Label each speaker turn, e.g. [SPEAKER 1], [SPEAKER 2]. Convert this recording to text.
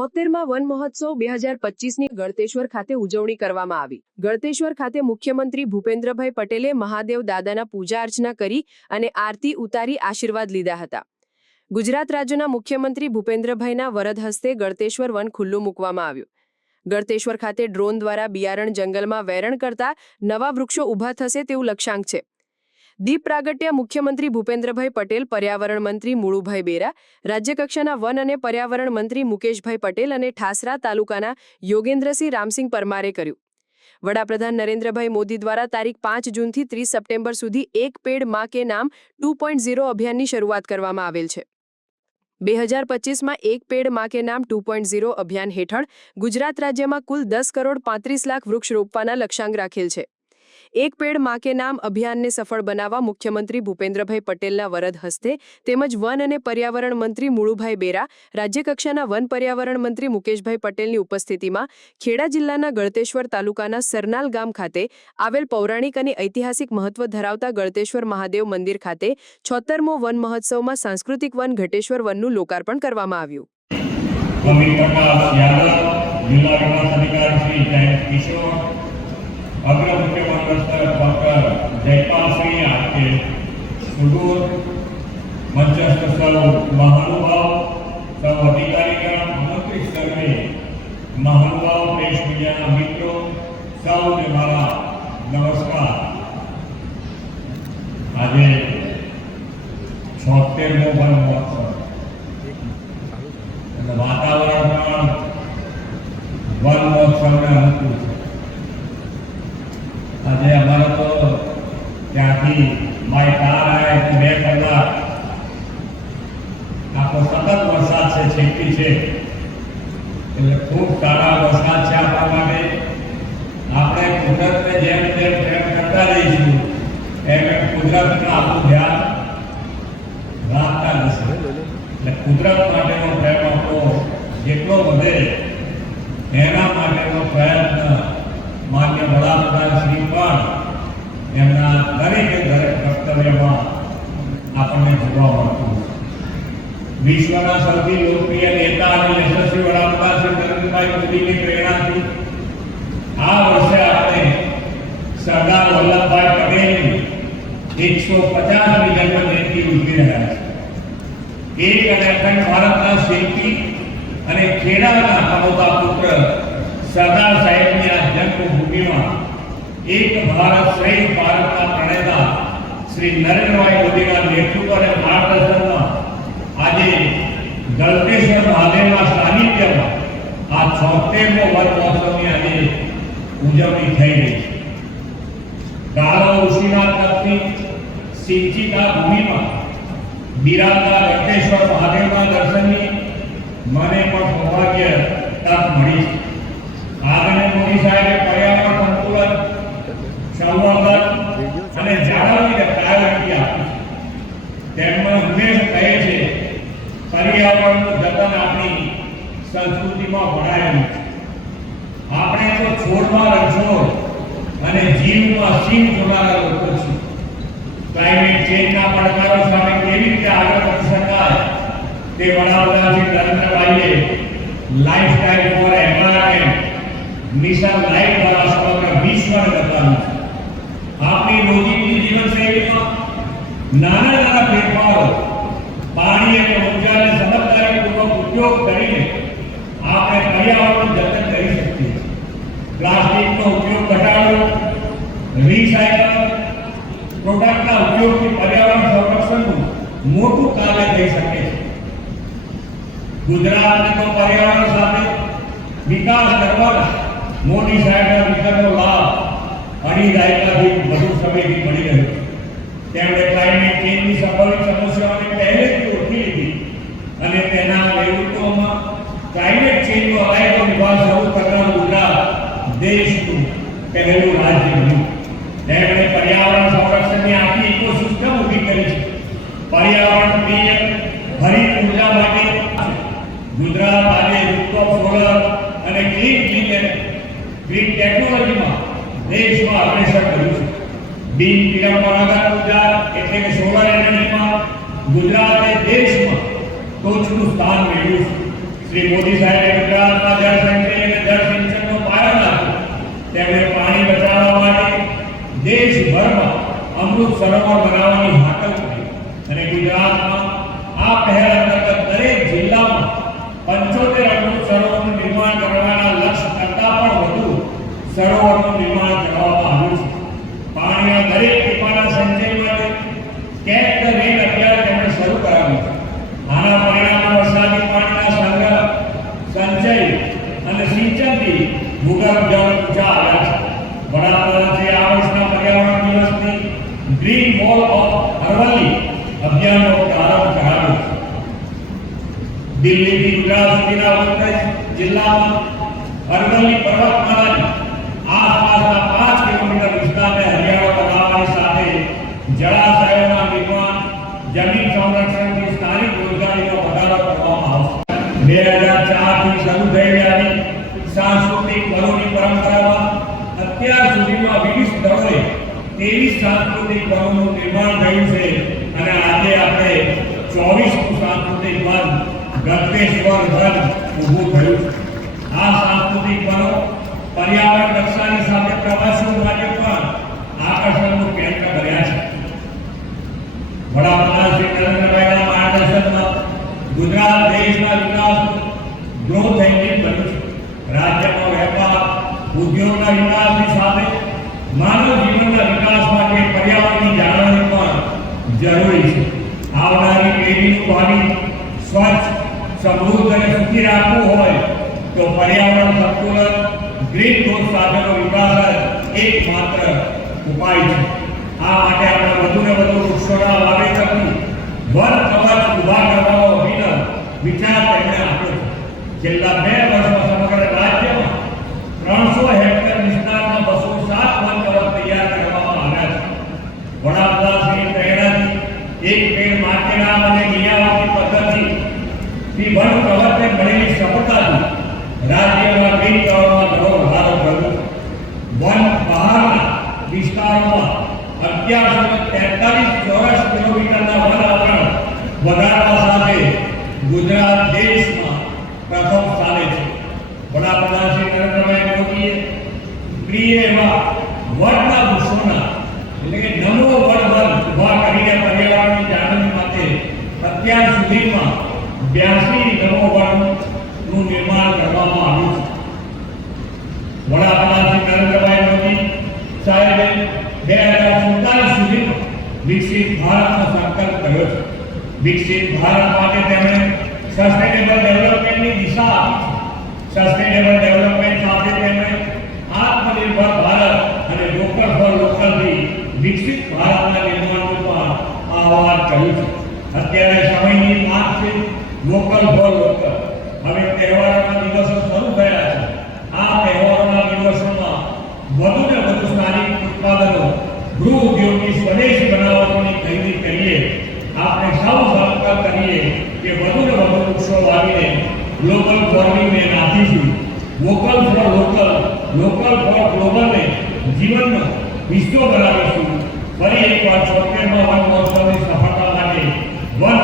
[SPEAKER 1] છોતેરમાં one મહોત્સવ બે હજાર પચીસની ગળતેશ્વર ખાતે ઉજવણી કરવામાં આવી. ગળતેશ્વર ખાતે મુખ્યમંત્રી ભૂપેન્દ્રભાઈ પટેલે મહાદેવ દાદાના પૂજા અર્ચના કરી અને આરતી ઉતારી આશીર્વાદ લીધા હતા. ગુજરાત રાજ્યના મુખ્યમંત્રી ભૂપેન્દ્રભાઈના વરદ હસ્તે ગળતેશ્વર વન ખુલ્લું મૂકવામાં આવ્યું. ગળતેશ્વર ખાતે ડ્રોન દ્વારા બિયારણ જંગલમાં વેરણ કરતા નવા વૃક્ષો ઊભા થશે તેવું લક્ષ્યાંક છે. દીપ પ્રાગટ્ય મુખ્યમંત્રી ભૂપેન્દ્રભાઈ પટેલ, પર્યાવરણ મંત્રી મુળુભાઈ બેરા, રાજ્યકક્ષાના વન અને પર્યાવરણ મંત્રી મુકેશભાઈ પટેલ અને ઠાસરા તાલુકાના યોગેન્દ્રસિંહ રામસિંહ પરમારે કર્યું. વડાપ્રધાન નરેન્દ્રભાઈ મોદી દ્વારા તારીખ પાંચ જૂનથી ત્રીસ સપ્ટેમ્બર સુધી એક પેડમાં કે નામ ટુ પોઈન્ટ ઝીરો અભિયાનની શરૂઆત કરવામાં આવેલ છે. બે હજાર પચીસમાં એક પેડમાં કે નામ ટુ પોઈન્ટ ઝીરો અભિયાન હેઠળ ગુજરાત રાજ્યમાં કુલ દસ કરોડ પાંત્રીસ લાખ વૃક્ષ રોપવાના લક્ષ્યાંક રાખેલ છે. એક પેડમાં કે નામ અભિયાનને સફળ બનાવવા મુખ્યમંત્રી ભૂપેન્દ્રભાઈ પટેલના વરદ હસ્તે તેમજ વન અને પર્યાવરણ મંત્રી મુળુભાઈ બેરા, રાજ્યકક્ષાના વન પર્યાવરણ મંત્રી મુકેશભાઈ પટેલની ઉપસ્થિતિમાં ખેડા જિલ્લાના ગળતેશ્વર તાલુકાના સરનાલ ગામ ખાતે આવેલ પૌરાણિક અને ઐતિહાસિક મહત્વ ધરાવતા ગળતેશ્વર મહાદેવ મંદિર ખાતે છોતરમો વન મહોત્સવમાં સાંસ્કૃતિક વન ઘટેશ્વર વનનું લોકાર્પણ કરવામાં આવ્યું.
[SPEAKER 2] સ્વામી પ્રકાશ યાદવ, જિલ્લા વિકાસ અધિકારી શ્રી જયંત કિશોર અગ્ર મુખ્ય માર્ગદર્શક ડોક્ટર જયપાલ સિંહ આપકે સુદૂર મંચસ્થ સૌ મહાનુભાવ સૌ અધિકારીગણ આમંત્રિત સર્વે મહાનુભાવ પ્રેસ મીડિયાના મિત્રો સૌને મારા નમસ્કાર આજે છોતેરમો વન મહોત્સવ અને વાતાવરણ પણ વન મહોત્સવને ત્યાંથી બાય કાર આવે તો બે કલાક આખો સતત વરસાદ છે છેકી છે. એટલે ખૂબ સારા વરસાદ છે આપણા માટે. આપણે કુદરતને જેમ જેમ પ્રેમ કરતા રહીશું એમ એમ કુદરતનું આપણું ધ્યાન રાખતા જશે એટલે કુદરત માટેનો પ્રેમ આપણો જેટલો વધે, એના માટેનો પ્રયત્ન માન્ય વડાપ્રધાન શ્રી પણ એમના દરેકે દરેક વક્તવ્યમાં આપણને જોવા મળતું વિશ્વના સૌથી લોકપ્રિય નેતા અને યશસ્વી વડાપ્રધાન શ્રી નરેન્દ્રભાઈ મોદીની પ્રેરણાથી આ વર્ષે આપણે સરદાર વલ્લભભાઈ પટેલની એકસો પચાસમી જન્મ જયંતિ ઉજવી રહ્યા છીએ. એક અને અખંડ ભારતના શિલ્પી અને ખેડાના કમોતા પુત્ર સરદાર સાહેબની આ જન્મભૂમિમાં એક ભારત શ્રેષ્ઠ ભારતના પ્રણેતા શ્રી નરેન્દ્રભાઈ મોદીના નેતૃત્વ અને માર્ગદર્શનમાં આજે ગળતેશ્વર મહાદેવના સાનિધ્યમાં આ છોતેરમો વન મહોત્સવની આજે ઉજવણી થઈ રહી છે. ગાળો ઉશીના તરફથી સિંચિતા ભૂમિમાં બિરાજતા રક્તેશ્વર મહાદેવના દર્શનની મને પણ સૌભાગ્ય તક મળી છે આદરણીય મોદી સાહેબે પર્યાવરણ સંતુલન સંવર્ધન અને જાળવણીને પ્રાયોરિટી આપી છે તેમણે હંમેશ કહે છે પર્યાવરણનું જતન આપણી સંસ્કૃતિમાં ભણાયેલું છે આપણે તો છોડમાં રણછોડ અને જીવમાં સિંહ જોનારા લોકો છે ક્લાઇમેટ ચેન્જના પડકારો સામે કેવી રીતે આગળ વધી શકાય તે વડાપ્રધાન Shri નરેન્દ્રભાઈએ lifestyle for environment mission life દ્વારા સમગ્ર વિશ્વને બતાવ્યું. છે આપણી રોજિંદી જીવનશૈલીમાં નાના નાના ફેરફારો, પાણી અને ઉર્જાને સમજદારીપૂર્વક ઉપયોગ કરીને આપણે પર્યાવરણનું પ્લાસ્ટિકનો ઉપયોગ ઘટાડવો રિસાયકલ પ્રોડક્ટના ઉપયોગથી પર્યાવરણ સંરક્ષણનું મોટું કાર્ય થઈ શકે છે. ગુજરાતને તો પર્યાવરણ સાથે વિકાસ કરવાના મોદી સાહેબના વિઝનનો લાભ અઢી દાયકાથી વધુ સમયથી મળી રહ્યો તેમણે ક્લાઇમેટ ચેન્જની સંભવિત સમસ્યાઓને પહેલેથી ઓળખી લીધી અને તેના નેતૃત્વમાં ક્લાઇમેટ ચેન્જનો અલાયદો નિભાવ શરૂ કરનારું ગુજરાત દેશનું પહેલું રાજ્ય બન્યું તેમણે પર્યાવરણ સંરક્ષણની આખી ઇકોસિસ્ટમ ઊભી કરી છે પર્યાવરણ પ્રિય હરિત ઊર્જા માટે ગુજરાત આજે રૂફટોપ સોલર અને ક્લીન ક્લીન ગ્રીન ટેકનોલોજીમાં દેશમાં અગ્રેસર કર્યું છે. બિન પરંપરાગત ઊર્જા એટલે કે સોલર એનર્જીમાં ગુજરાતે દેશમાં ટોચનું સ્થાન મેળવ્યું છે. શ્રી મોદી સાહેબે ગુજરાતમાં જળ સંચય અને જળ સિંચનનો પાયો નાખ્યો. તેમણે પાણી બચાવવા માટે દેશભરમાં અમૃત સરોવર બનાવવાની ગુજરાતમાં આ પહેલ અંતર્ગત દરેક જિલ્લામાં પંચોતેર અમૃત સરોવરનું નિર્માણ કરવાના લક્ષ્ય કરતાં પણ વધુ સરોવરનું નિર્માણ કરવામાં આવ્યું છે. પાણીના દરેક ટીપાના સંચય માટે કેચ ધ રેન અભિયાન તેમણે શરૂ કરાવ્યું છે. આના પરિણામે વરસાદી પાણીના સંગ્રહ, સંચય અને સિંચનથી ભૂગર્ભ જળ ઊંચા આવ્યા છે. વડાપ્રધાનશ્રીએ આ વર્ષના પર્યાવરણ દિવસની ગ્રીન વોલ ઓફ અરવલ્લી અભિયાનનો પ્રારંભ કરાવ્યો છે દિલ્હીથી ગુજરાત સુધીના ઉત્તર જિલ્લામાં અરવલ્લી પર્વતમાળાની આસપાસના પાંચ કિલોમીટર વિસ્તારને હરિયાળો બનાવવાની સાથે જળાશયોના નિર્માણ જમીન સંરક્ષણથી સ્થાનિક રોજગારીનો વધારો કરવામાં આવશે બે હજાર ચારથી શરૂ થઈ આવી સાંસ્કૃતિક પરોની પરંપરામાં અત્યાર સુધીમાં વિવિધ સ્થળોએ ત્રેવીસ સાંસ્કૃતિક પરોનું નિર્માણ થયું છે અને આજે આપણે ચોવીસમું સાંસ્કૃતિક વન ગળતેશ્વર વન ઊભું થયું. આ સાંસ્કૃતિક વનો પર્યાવરણ રક્ષાની સાથે પ્રવાસીઓ માટે પણ આકર્ષણનું કેન્દ્ર બન્યા છે. વડાપ્રધાન શ્રી નરેન્દ્રભાઈના માર્ગદર્શનમાં ગુજરાત દેશના વિકાસ ગ્રોથ એન્જિન બન્યું છે. રાજ્યમાં વેપાર, ઉદ્યોગના વિકાસની સાથે માનવ જીવનના વિકાસ માટે પર્યાવરણની જાળવણી પણ જરૂરી છે. આવનારી પેઢીનું ભાવિ સમૃદ્ધ અને સુખી રાખવું હોય તો પર્યાવરણ સંતુલન, ગ્રીન ગ્રોથ સાથેનો વિકાસ જ એકમાત્ર ઉપાય છે. આ માટે આપણે વધુને વધુ વૃક્ષોના વાવેતરથી વન કવચ ઊભા કરવાનો અભિનવ વિચાર તેમણે આપ્યો છે. છેલ્લા બે વર્ષમાં સમગ્ર રાજ્યમાં ત્રણસો હેક્ટર વિસ્તારમાં બસો સાત વન કવચ તૈયાર કરવામાં આવ્યા છે. વડાપ્રધાન શ્રી પ્રેરણાથી એક પેડ માટે નામ અને નિયામતી પદ્ધતિ થી વન પ્રવર્તને મળેલી સફળતાથી રાજ્યમાં ગ્રીન કવરમાં ઘણો વધારો થયો વન બહારના વિસ્તારોમાં અગિયારસો ને તેતાલીસ ચોરસ કિલોમીટરના વન આવરણ વધારવા સાથે ગુજરાત દેશમાં પ્રથમ સ્થાને છે. વડાપ્રધાન શ્રી નરેન્દ્રભાઈ મોદીએ પ્રિય એવા વનના વૃક્ષોના, એટલે કે નમો વન ઊભા કરીને પર્યાવરણની જાળવણી માટે અત્યાર સુધીમાં બ્યાસી નવો વનનું નિર્માણ કરવામાં આવ્યું છે. વડાપ્રધાન શ્રી નરેન્દ્રભાઈ મોદી સાહેબે બે હજાર સુડતાલીસ સુધીમાં વિકસિત ભારતનો સંકલ્પ કર્યો છે. વિકસિત ભારત માટે તેમણે સસ્ટેનેબલ ડેવલપમેન્ટની દિશા આપી છે. સસ્ટેનેબલ ડેવલપમેન્ટ સાથે તેમણે આત્મનિર્ભર ભારત અને લોકલ ફોર લોકલથી વિકસિત ભારતના નિર્માણનું પણ આહવાન કર્યું છે. અત્યારે સમયની માંગ છે લોકલ ફોર લોકલ. હવે તહેવારોના દિવસો શરૂ થયા છે. આ તહેવારોના દિવસોમાં વધુ ને વધુ સ્થાનિક ઉત્પાદનો ગૃહ ઉદ્યોગની સ્વદેશી બનાવટોની ખરીદી કરીએ. આપણે સૌ સહકાર કરીએ કે વધુ ને વધુ વૃક્ષો વાવીને ગ્લોબલ વોર્મિંગને નાથીશું vocal for local local for ગ્લોબલને જીવનનો હિસ્સો બનાવીશું. ફરી એકવાર છોતેરમાં વન મહોત્સવની સફળતા માટે વન